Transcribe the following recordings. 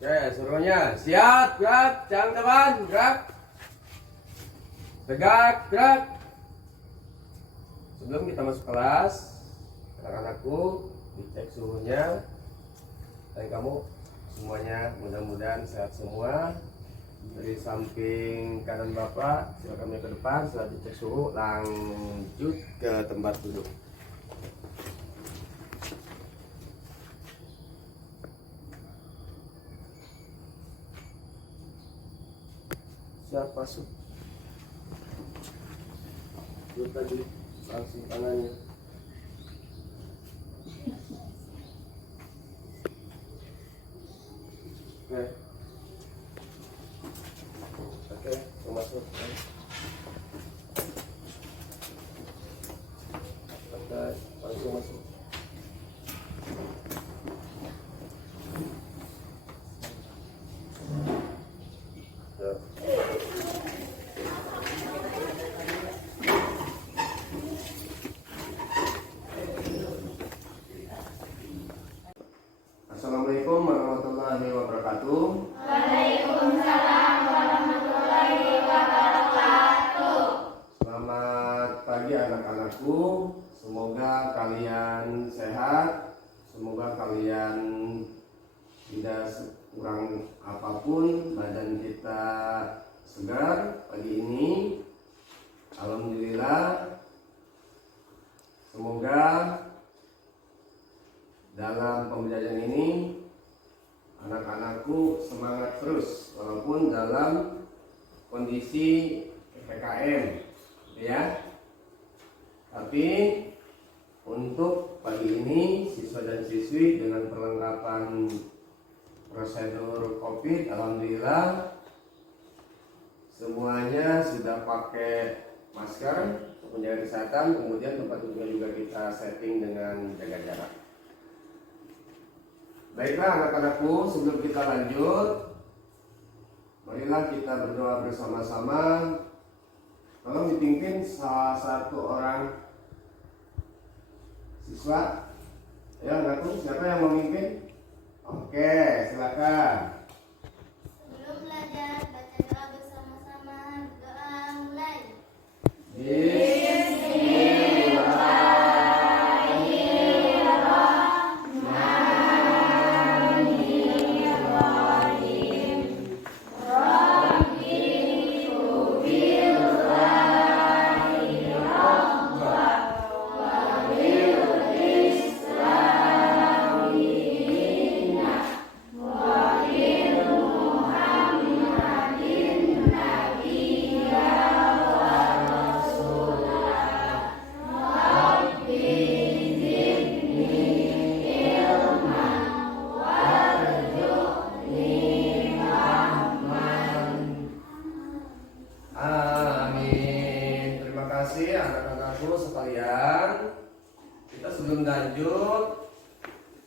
Oke, semuanya siap, gerak, jangan depan, gerak, tegak, gerak. Sebelum kita masuk kelas, anak-anakku dicek suhunya, dan kamu semuanya mudah-mudahan sehat semua. Dari samping kanan bapak, silakan ke depan. Setelah dicek suhu, lanjut ke tempat duduk. Siap masuk. Itu tadi langsung tangannya. Oke. Oke, masuk. Oke, langsung masuk. Assalamualaikum warahmatullahi wabarakatuh. Waalaikumsalam warahmatullahi wabarakatuh. Selamat pagi anak-anakku. Semoga kalian sehat. Semoga kalian tidak kurang apapun. Badan kita segar pagi ini. Alhamdulillah. Semoga dalam pembelajaran ini anak-anakku semangat terus walaupun dalam kondisi PPKM, ya. Tapi untuk pagi ini siswa dan siswi dengan perlengkapan prosedur COVID, alhamdulillah semuanya sudah pakai masker untuk menjaga kesehatan. Kemudian tempat duduknya juga kita setting dengan jaga jarak. Baiklah anak-anakku, sebelum kita lanjut, marilah kita berdoa bersama-sama. Tolong dipimpin salah satu orang siswa. Ya anakku, siapa yang memimpin? Oke, silakan. Sebelum belajar, baca doa bersama-sama. Doa mulai. Amin. Terima kasih anak-anakku sekalian. Kita sebelum lanjut,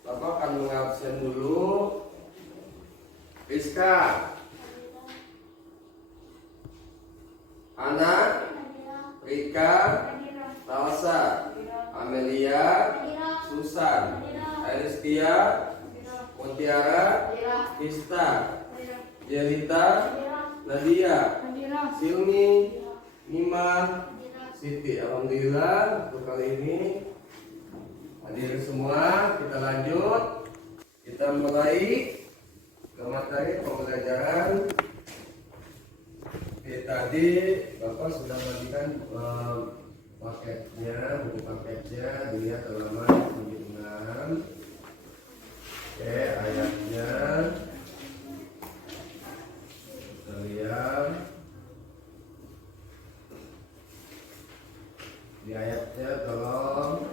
Bapak akan mengabsen dulu Rizka, Ana, Rika, Talsa, Amelia, Susan, Aristia, Mutiara, Ista, Jelita, Nadia, Silmi, Nima, Siti. Alhamdulillah untuk kali ini hadir semua. Kita lanjut. Kita mulai ke materi pembelajaran. Tadi Bapak sudah membagikan paketnya, buku paketnya. Dilihat halaman 76. Oke, ayatnya kita lihat. Di ayatnya tolong.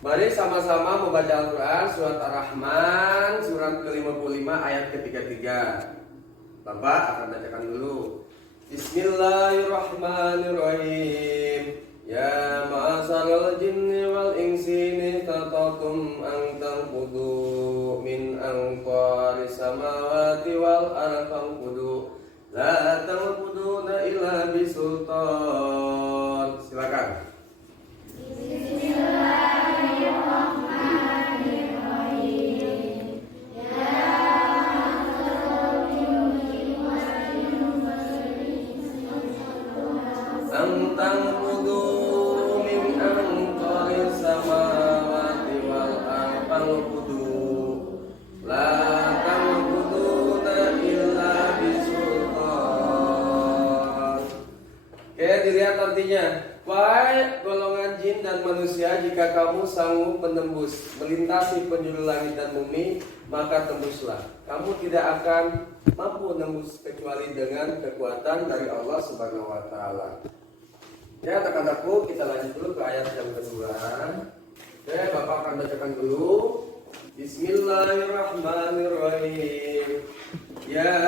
Mari sama-sama membaca Al-Quran surat Ar-Rahman surat ke-55 ayat ke-33. Bapak akan bacakan dulu. Bismillahirrahmanirrahim. Ya ma'asyaral jinni wal insi in istata'tum an tanfudu min aqtaris samawati wal ardi fanfudu la tanfuduna illa bisultan. Silakan. Bismillahirrahmanirrahim. golongan jin dan manusia, jika kamu sanggup menembus, melintasi penjuru langit dan bumi, maka tembuslah. Kamu tidak akan mampu menembus kecuali dengan kekuatan dari Allah Subhanahu wa taala. Ya, anak-anakku, kita lanjut dulu ke ayat yang kedua. Oke, Bapak akan bacakan dulu. Bismillahirrahmanirrahim. Ya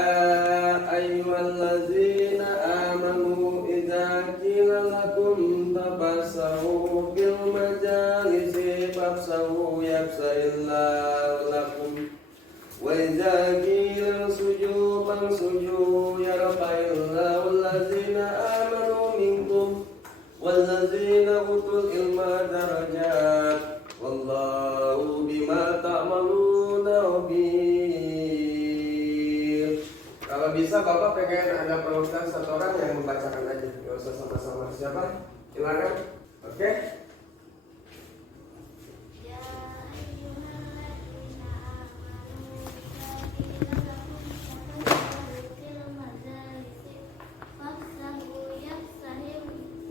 ayyuhallazina amanu idza qila lakum tabassahu fil majalisi fafsahu yafsahillahu lakum wa idza qila sujudu fansuju yarfa'illahu allazina amanu minkum wallazina utul ilma darajat wallahu bima ta'maluna khabir. Kalau bisa Bapak pengen ada perwakilan satu orang yang membacakan aja, nggak usah sama-sama. Siapa? Silakan. Oke. Ya ayyuhalladzina amanu idza qila lakum tafassahu fil majalisi fafsahu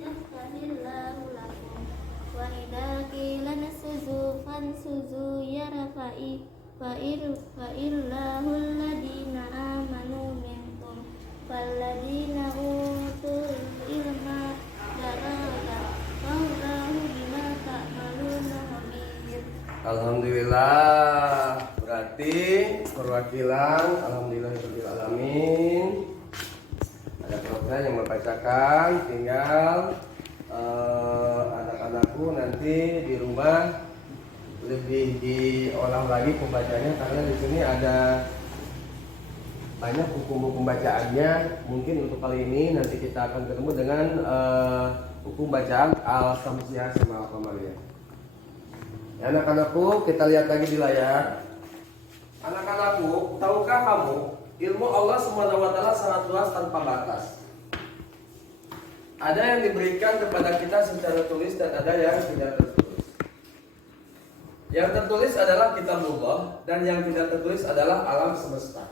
yafsahillahu lakum wa idza qila nasuzu fansuzu fa'illahu alladhina amanu minkum walladzina utul ilma darajat wallahu bima ta'maluna khabir. Alhamdulillah. Berarti perwakilan alhamdulillahirabbil alamin. Ada perwakilan yang membacakan, tinggal anak-anakku nanti di rumah lebih diolah lagi pembacanya, karena di sini ada banyak hukum-hukum bacaannya. Mungkin untuk kali ini nanti kita akan ketemu dengan hukum bacaan al-samsiyah sama al-qamariyah. Ya, anak-anakku, kita lihat lagi di layar. Anak-anakku, tahukah kamu ilmu Allah Subhanahu wa taala sangat luas tanpa batas. Ada yang diberikan kepada kita secara tulis dan ada yang tidak tertulis. Yang tertulis adalah kitabullah dan yang tidak tertulis adalah alam semesta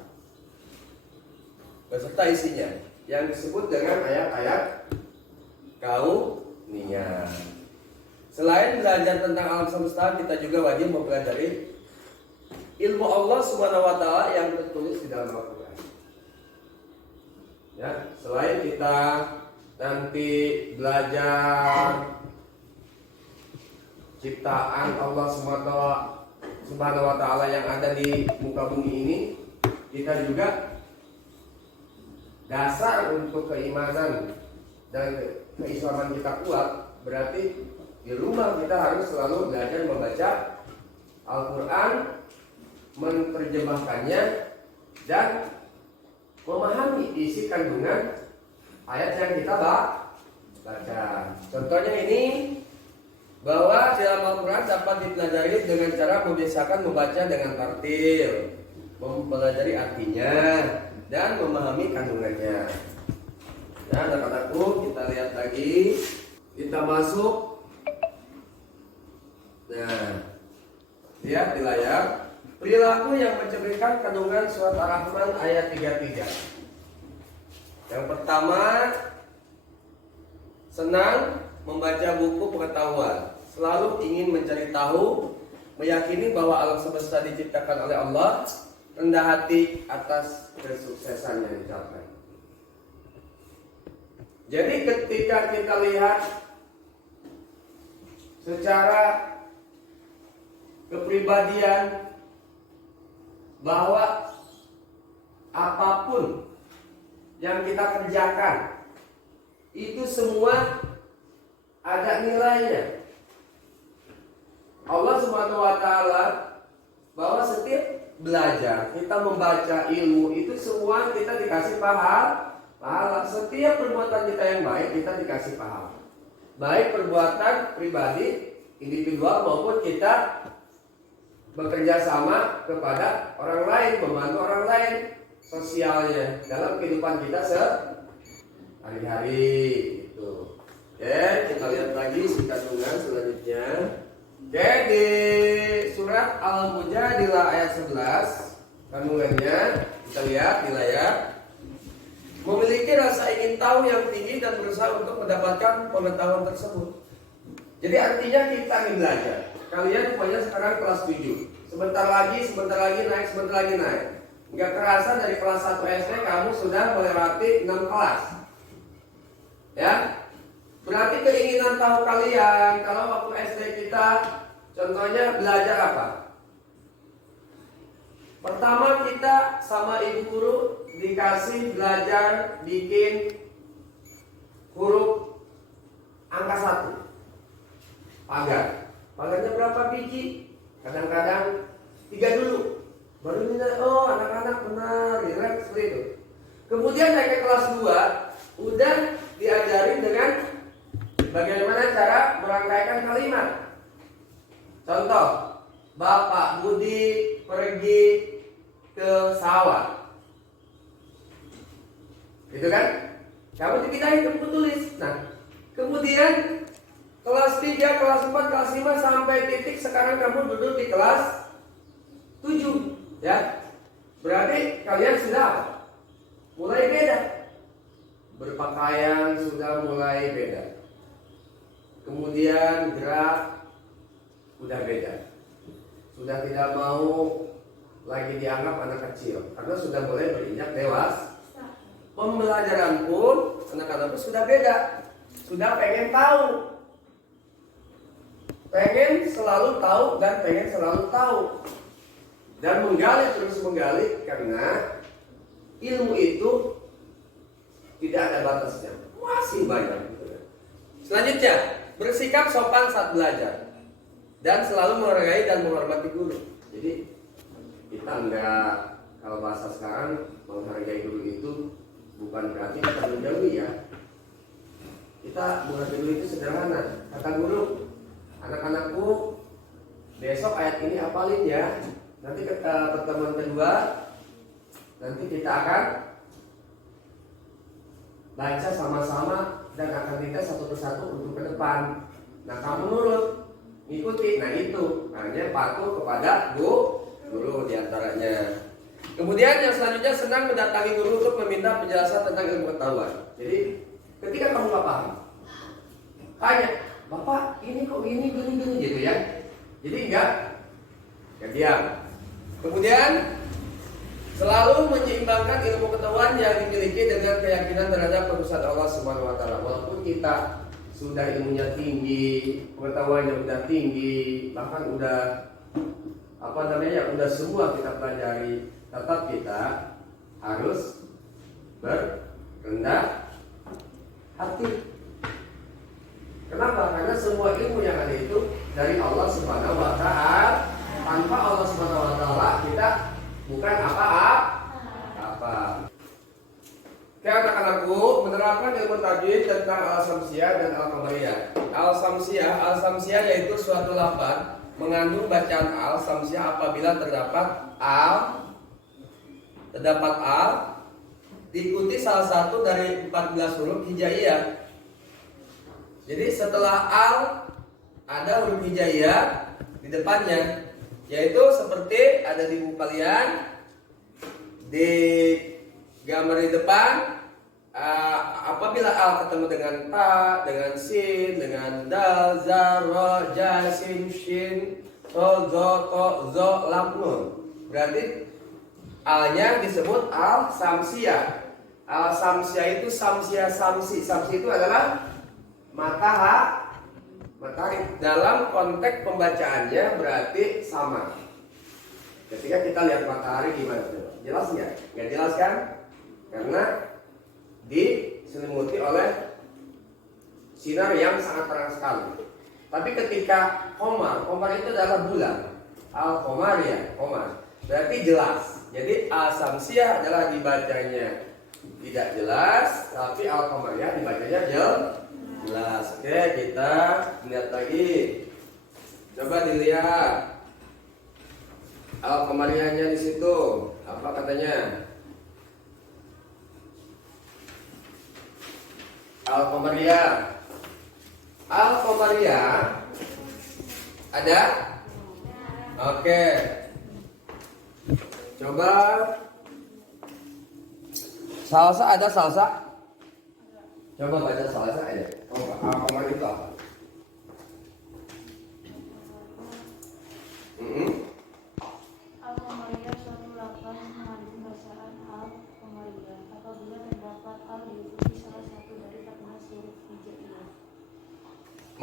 beserta isinya yang disebut dengan ayat-ayat kauniyah. Selain belajar tentang alam semesta, kita juga wajib mempelajari ilmu Allah Subhanahu wa taala yang tertulis di dalam Al-Qur'an. Ya, selain kita nanti belajar ciptaan Allah Subhanahu wa taala yang ada di muka bumi ini, kita juga dasar untuk keimanan dan keislaman kita kuat. Berarti di rumah kita harus selalu belajar membaca Al-Quran, menerjemahkannya dan memahami isi kandungan ayat yang kita baca. Contohnya ini, bahwa dalam Al-Quran dapat dipelajari dengan cara membiasakan membaca dengan tartil, mempelajari artinya, dan memahami kandungannya. Nah, anak-anakku, kita lihat lagi. Kita masuk. Nah, lihat di layar. Perilaku yang mencerminkan kandungan surat Ar-Rahman ayat 33. Yang pertama, senang membaca buku pengetahuan, selalu ingin mencari tahu, meyakini bahwa alam semesta diciptakan oleh Allah, rendah hati atas kesuksesan yang dicapai. Jadi ketika kita lihat secara kepribadian bahwa apapun yang kita kerjakan itu semua ada nilainya. Allah Subhanahu wa taala bahwa setiap belajar, kita membaca ilmu itu semua kita dikasih pahala. Setiap perbuatan kita yang baik kita dikasih pahala. Baik perbuatan pribadi, individual maupun kita bekerja sama kepada orang lain, membantu orang lain, sosialnya dalam kehidupan kita sehari-hari gitu. Oke, kita lihat lagi kandungan selanjutnya. Oke, di surat Al-Mujadilah ayat 11 kandungannya kita lihat di layar. Memiliki rasa ingin tahu yang tinggi dan berusaha untuk mendapatkan pengetahuan tersebut. Jadi artinya kita ini belajar. Kalian pokoknya sekarang kelas 7. Sebentar lagi naik. Nggak kerasa dari kelas 1 SD kamu sudah melewati 6 kelas. Ya. Berarti keinginan tahu kalian kalau waktu SD kita contohnya belajar apa? Pertama kita sama ibu guru dikasih belajar bikin huruf angka 1. Pagarnya berapa biji? Kadang-kadang 3 dulu. Baru nilai, oh anak-anak benar, seperti itu. Kemudian naik ke kelas 2, udah diajarin dengan bagaimana cara merangkaikan kalimat. Contoh, Bapak Budi pergi ke sawah. Gitu kan? Kamu dipindahin ke buku tulis. Nah, kemudian kelas 3, kelas 4, kelas 5 sampai titik sekarang kamu duduk di kelas 7. Ya. Berarti kalian sudah apa? Mulai beda. Berpakaian sudah mulai beda. Kemudian gerak udah beda. Sudah tidak mau lagi dianggap anak kecil karena sudah mulai berinjak dewasa. Pembelajaran pun anak-anak pun sudah beda. Sudah pengen tahu. Pengen selalu tahu dan pengen selalu tahu. Dan terus menggali karena ilmu itu tidak ada batasnya. Masih banyak. Selanjutnya, bersikap sopan saat belajar dan selalu menghargai dan menghormati guru. Jadi kita enggak, kalau bahasa sekarang menghargai guru itu bukan berarti kita menjauhi ya. Kita menghargai guru itu sederhana. Kata guru, anak-anakku besok ayat ini hafalin ya. Nanti pertemuan kedua nanti kita akan baca sama-sama dan akan minta satu persatu untuk ke depan. Nah kamu nurut, ngikuti. Nah itu namanya patuh kepada guru diantaranya. Kemudian yang selanjutnya senang mendatangi guru untuk meminta penjelasan tentang ilmu pengetahuan. Jadi ketika kamu nggak paham, tanya, Bapak ini kok gini gitu ya. Jadi enggak diam. Kemudian selalu menyeimbangkan ilmu pengetahuan yang dimiliki dengan keyakinan terhadap perusahaan Allah Subhanahu wa taala. Walaupun kita sudah ilmunya tinggi, pengetahuannya udah tinggi, bahkan udah udah semua kita pelajari, tetap kita harus berendah hati. Kenapa? Karena semua ilmu yang ada itu dari Allah Subhanahu wa taala. Tanpa Allah Subhanahu wa taala kita bukan apa-apa. Oke anak-anakku, menerapkan ilmu tajwid tentang al-samsiyah dan al-qamariyah. Al-samsiyah yaitu suatu lafaz mengandung bacaan al-samsiyah apabila terdapat al diikuti salah satu dari 14 huruf hijaiyah. Jadi setelah al ada huruf hijaiyah di depannya, yaitu seperti ada di buku kalian di gambar di depan. Apabila al ketemu dengan ta, dengan sin, dengan dal, za, ro, ja, sin, shin, to, zo, to, zo, lam, nun, berarti alnya disebut al samsiyah. Al samsiyah itu samsiyah samsi. Samsi itu adalah matahari. Dalam konteks pembacaannya berarti sama. Ketika kita lihat matahari gimana? Jelas nggak? Nggak jelas kan? Karena diselimuti oleh sinar yang sangat terang sekali. Tapi ketika komar itu adalah bulan. Al-Qamariyah, komar. Berarti jelas. Jadi al-samsiyah adalah dibacanya tidak jelas, tapi al-Qamariyah dibacanya jelas. Oke, kita lihat lagi. Coba dilihat al-Qamariyahnya di situ. Apa katanya? Al-Qamariyah ada? Oke. Coba salsa ada salsa? Coba baca salsa aja. Al-Qamariyah itu apa?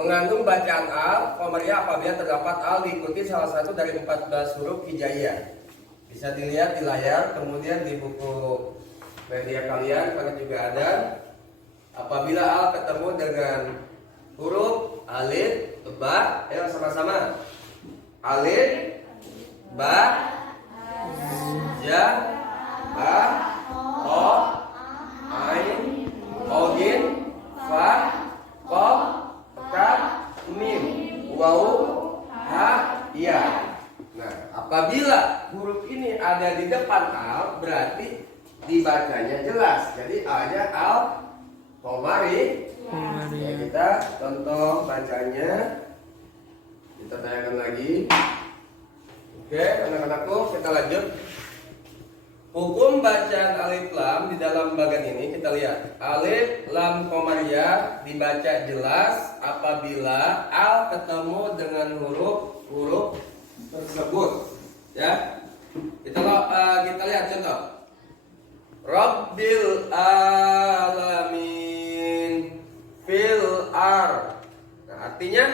mengandung bacaan al qamariyah apabila terdapat al diikuti salah satu dari 14 huruf hijaiyah. Bisa dilihat di layar, kemudian di buku media kalian karena juga ada. Apabila al ketemu dengan huruf alif, ba, ayo sama-sama. Alif, ba, ja, ba, o, ain, ogin, fa, qaf, kaf, mim, waw, ha, ya. Nah, apabila huruf ini ada di depan al, berarti dibacanya jelas. Jadi A-nya al qamari. Ya, kita contoh bacanya. Kita tanyakan lagi. Oke, anak-anakku, kita lanjut. Hukum bacaan alif lam di dalam bagian ini kita lihat. Alif lam qamariyah dibaca jelas apabila al ketemu dengan huruf tersebut. Ya. Kita lihat contoh. Rabbil alamin fil ar. Nah, artinya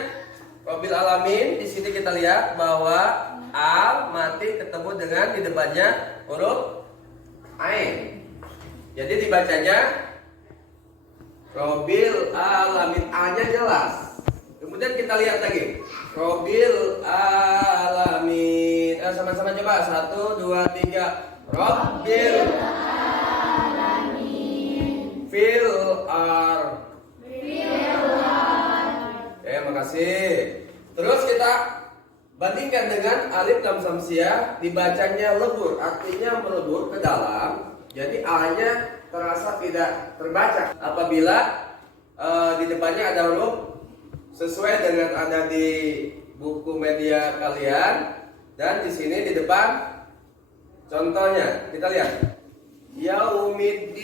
Rabbil alamin di sini kita lihat bahwa al mati ketemu dengan di depannya huruf ain. Jadi dibacanya Rabbil alamin, A-nya jelas. Kemudian kita lihat lagi. Rabbil alamin. Sama-sama coba 1 2 3. Rabbil alamin fil ar. Oke, makasih. Terus kita bandingkan dengan alif lam samsiah, dibacanya lebur, artinya melebur ke dalam. Jadi A-nya terasa tidak terbaca apabila di depannya ada huruf sesuai dengan ada di buku media kalian, dan di sini di depan contohnya kita lihat Yaumiddin.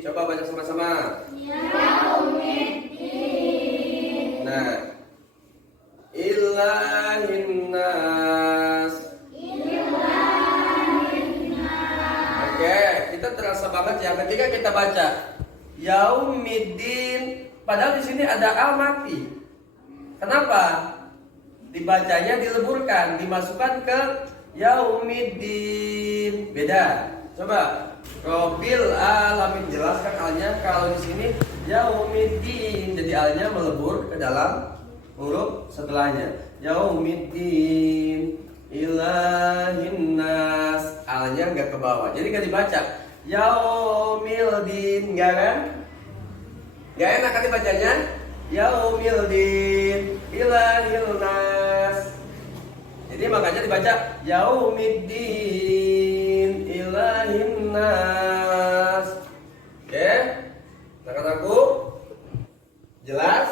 Coba baca sama-sama. Yaumiddin. Nah, Ilahin nas. Oke, kita terasa banget ya ketika kita baca Yaumiddin, padahal di sini ada al mati. Kenapa? Dibacanya dileburkan, dimasukkan ke Yaumiddin. Beda. Coba Rabbil alamin, jelaskan alnya. Kalau di sini Yaumiddin, jadi alnya melebur ke dalam huruf setelahnya. Yaumiddin ilahin nas, alnya enggak ke bawah. Jadi enggak dibaca Yaumildin, enggak kan? Enggak enak kan dibacanya? Yaumildin ilahil nas. Jadi makanya dibaca Yaumiddin ilahin nas. Oke? Anak-anakku, jelas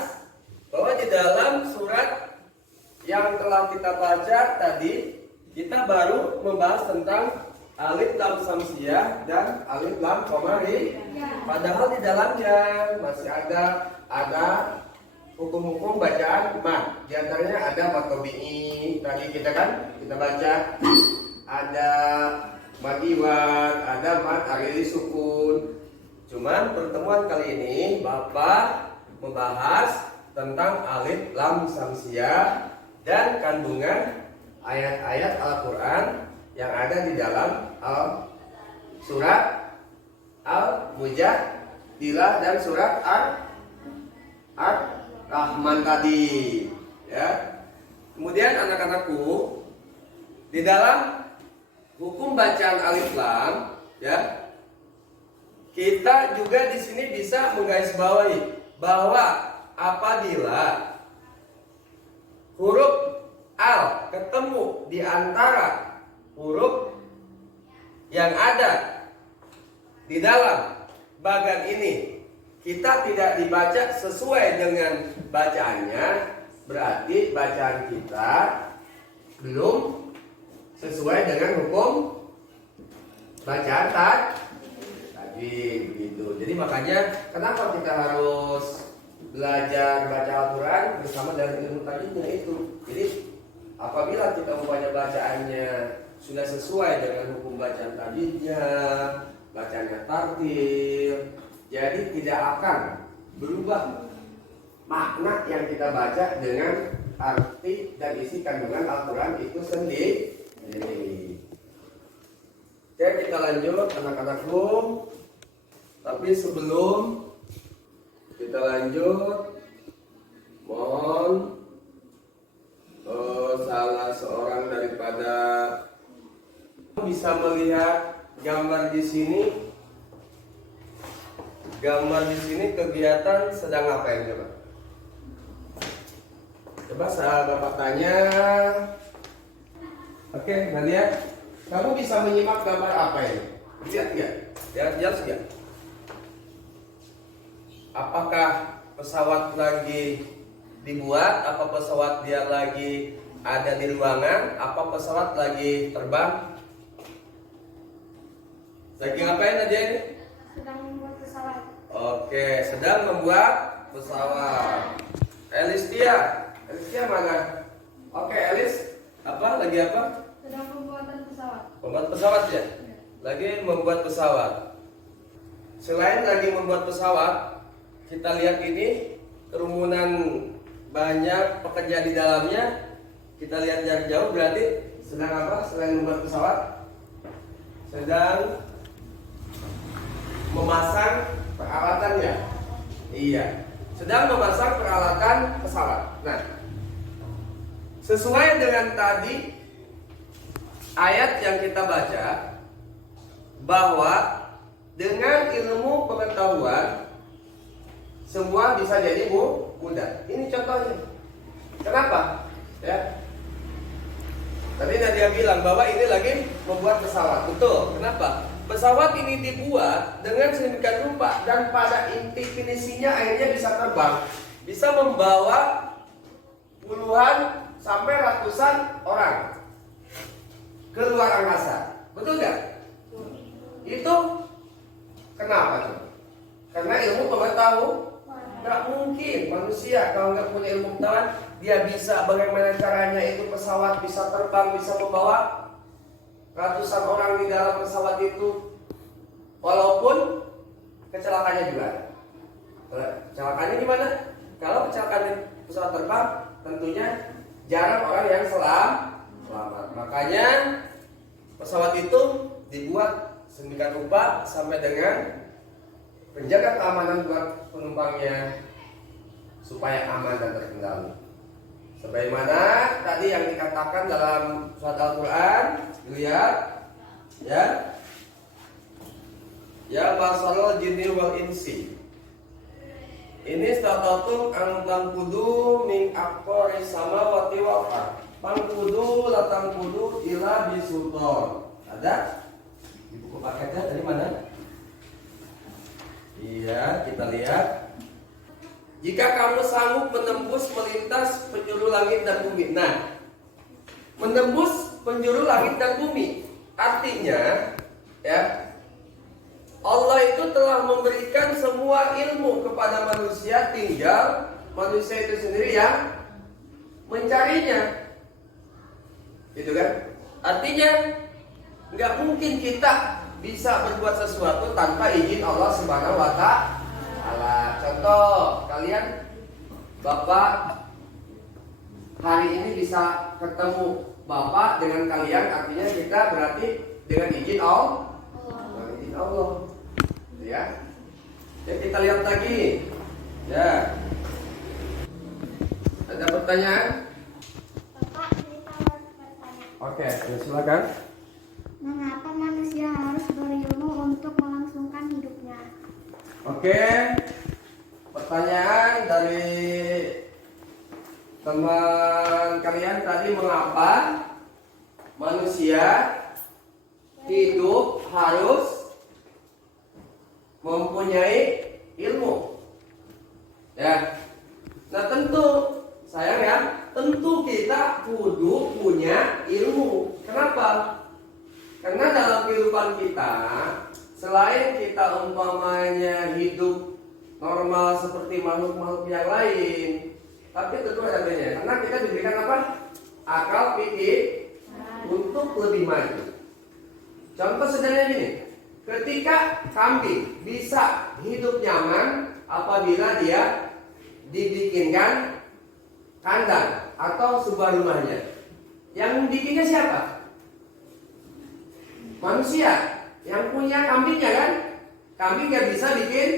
bahwa di dalam surat yang telah kita baca tadi, kita baru membahas tentang alif lam samsiah dan alif lam qamari. Padahal di dalamnya masih ada hukum-hukum bacaan mad. Di antaranya ada mad tabi'i. Tadi kita baca ada mad iwad, ada mad arili sukun. Cuman pertemuan kali ini Bapak membahas tentang alif lam samsiah dan kandungan ayat-ayat Al-Quran yang ada di dalam surat Al-Mujadilah dan surat Ar-Rahman tadi, ya. Kemudian anak-anakku, di dalam hukum bacaan alif lam, ya, kita juga di sini bisa menggarisbawahi bahwa apabila huruf al ketemu di antara huruf yang ada di dalam bagan ini, kita tidak dibaca sesuai dengan bacaannya, berarti bacaan kita belum sesuai dengan hukum bacaan tadi, begitu. Jadi makanya kenapa kita harus belajar baca Al-Quran bersama dengan ilmu tajwidnya itu. Jadi apabila kita umpamanya bacaannya sudah sesuai dengan hukum bacaan tajwidnya, bacaannya tartil, jadi tidak akan berubah makna yang kita baca dengan arti dan isi kandungan Al-Quran itu sendiri. Oke, kita lanjut anak-anakku. Tapi sebelum kita lanjut, mohon salah seorang daripada bisa melihat gambar di sini. Gambar di sini kegiatan sedang apa ini, coba? Coba saya Bapak tanya. Oke, Nadia, kamu bisa menyimak gambar apa ini? Lihat nggak? Lihat jelas nggak? Apakah pesawat lagi dibuat? Apa pesawat dia lagi ada di ruangan? Apa pesawat lagi terbang? Lagi ngapain Nadia ini? Sedang membuat pesawat. Oke, sedang membuat pesawat. Elistia mana? Oke, Elis, apa? Lagi apa? Sedang pembuatan pesawat. Membuat pesawat ya? Lagi membuat pesawat. Selain lagi membuat pesawat, kita lihat ini kerumunan banyak pekerja di dalamnya. Kita lihat jarak jauh, berarti sedang apa? Selain membuat pesawat, sedang memasang peralatannya. Iya, sedang memasang peralatan pesawat. Nah, sesuai dengan tadi ayat yang kita baca, bahwa dengan ilmu pengetahuan semua bisa jadi mudah. Ini contohnya. Kenapa? Ya. Tadi Nadia bilang bahwa ini lagi membuat pesawat. Betul. Kenapa? Pesawat ini dibuat dengan sedemikian rupa dan pada inti finishingnya akhirnya bisa terbang, bisa membawa puluhan sampai ratusan orang ke luar angkasa. Betul nggak? Itu kenapa tuh? Karena ilmu pengetahuan. Nggak mungkin manusia kalau nggak punya ilmu pengetahuan dia bisa bagaimana caranya itu pesawat bisa terbang, bisa membawa ratusan orang di dalam pesawat itu, walaupun kecelakaannya juga ada. Kecelakaannya gimana? Kalau kecelakaan pesawat terbang, tentunya jarang orang yang selamat. Makanya pesawat itu dibuat sedemikian rupa sampai dengan penjaga keamanan buat penumpangnya supaya aman dan terkendali. Sebagaimana tadi yang dikatakan dalam surat Al-Quran, lihat ya, ya basarul jinni wal insi. Ini statatum angkang kudu min akori samawati wal ard. Pangkudu latang kudu ila bisulton. Ada di buku paketnya dari mana? Iya, kita lihat. Jika kamu sanggup menembus melintas penjuru langit dan bumi. Nah, menembus penjuru langit dan bumi artinya ya, Allah itu telah memberikan semua ilmu kepada manusia, tinggal manusia itu sendiri yang mencarinya. Gitu kan? Artinya nggak mungkin kita bisa berbuat sesuatu tanpa izin Allah Subhanahu wa Ta'ala. Contoh, kalian Bapak hari ini bisa ketemu Bapak dengan kalian, artinya kita berarti dengan izin Allah. Dengan izin Allah. Ya. Ya, kita lihat lagi. Ya. Ada pertanyaan? Bapak, kita harus bertanya. Oke, silakan. Mengapa manusia harus berilmu untuk melangsungkan hidupnya? Oke. Pertanyaan dari teman kalian tadi, mengapa manusia hidup harus mempunyai ilmu? Ya. Nah, tentu sayang ya, tentu kita kudu punya ilmu. Kenapa? Karena dalam kehidupan kita, selain kita umpamanya hidup normal seperti makhluk-makhluk yang lain, tapi tentu ada bedanya. Karena kita diberikan apa? Akal pikir untuk lebih maju. Contoh sederhana gini, ketika kambing bisa hidup nyaman apabila dia dibikinkan kandang atau sebuah rumahnya. Yang bikinnya siapa? Manusia. Yang punya kambingnya kan? Kambing nggak bisa bikin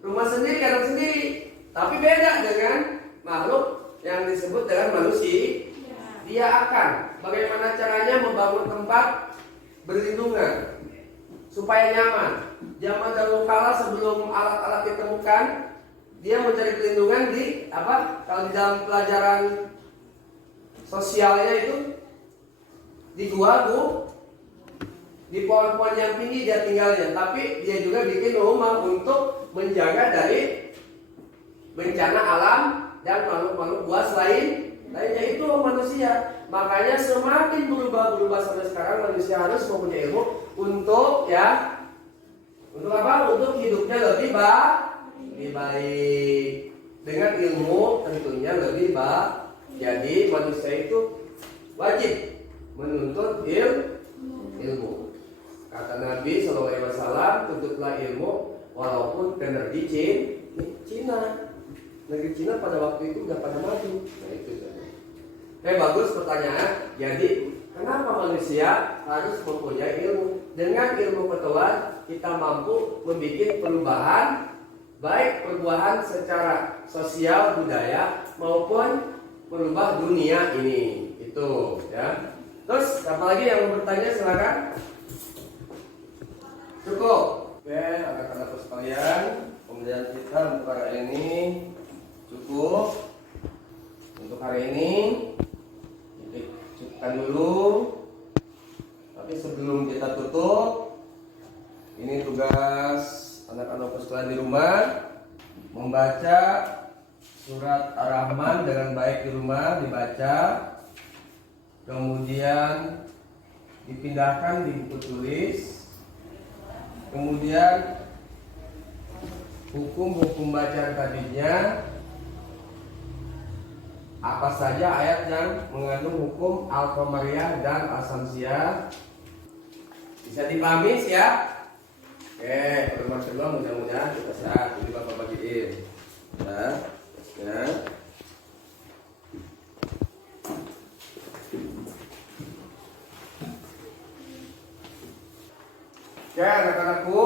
rumah sendiri, kandang sendiri. Tapi beda dengan makhluk yang disebut dengan manusia. Dia akan bagaimana caranya membangun tempat berlindungan supaya nyaman. Zaman dahulu kala sebelum alat-alat ditemukan, dia mencari perlindungan di apa? Kalau di dalam pelajaran sosialnya itu di gua, di pohon-pohon yang tinggi dia tinggalnya. Tapi dia juga bikin rumah untuk menjaga dari bencana alam dan makhluk-makhluk buas lainnya itu manusia. Makanya semakin berubah sampai sekarang manusia harus mempunyai ilmu untuk untuk apa? Untuk hidupnya lebih baik. Dengan ilmu tentunya lebih baik. Jadi manusia itu wajib menuntut ilmu. Kata Nabi SAW, tuntutlah ilmu walaupun ke negeri Cina. Negeri Cina pada waktu itu udah pada maju. Nah itu saja. Bagus pertanyaan. Jadi kenapa manusia harus mempunyai ilmu? Dengan ilmu pengetahuan kita mampu membuat perubahan, baik perubahan secara sosial budaya maupun merubah dunia ini. Itu ya. Terus apa lagi yang mau bertanya silakan. Cukup. Oke, anak-anakku sekalian, pembelajaran kita untuk hari ini cukup. Untuk hari ini cukupkan dulu. Tapi sebelum kita tutup, ini tugas anak-anakku sekalian di rumah membaca surat Ar-Rahman dengan baik di rumah dibaca. Kemudian dipindahkan di buku tulis. Kemudian hukum bacaan tadinya, apa saja ayat yang mengandung hukum Al-Qamariyah dan Al-Syamsiyah, bisa dipahami ya. Oke, pertemuan kedua mudah-mudahan kita sehat. Ini Bapak bagiin ya. Oke anak-anakku,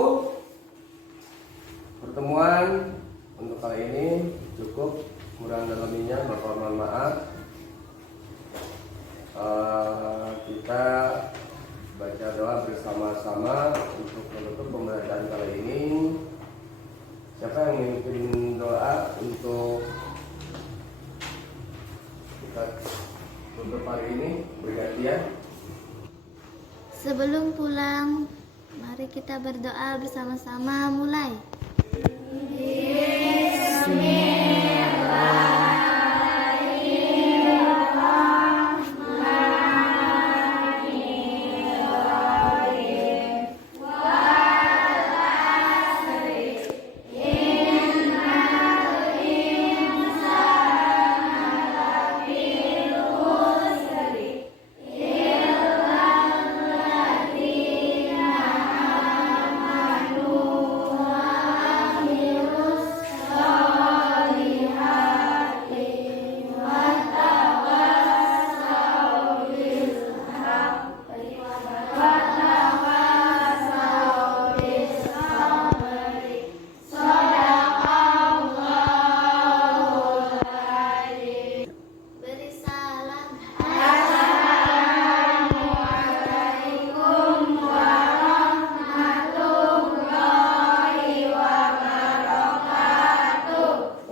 pertemuan untuk kali ini cukup, kurang dan lebihnya Bapak mohon maaf. Kita baca doa bersama-sama untuk menutup pembelajaran kali ini. Siapa yang memimpin doa untuk kita tutup hari ini bergantian? Sebelum pulang, mari kita berdoa bersama-sama. Mulai.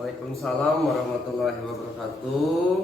Waalaikumsalam warahmatullahi wabarakatuh.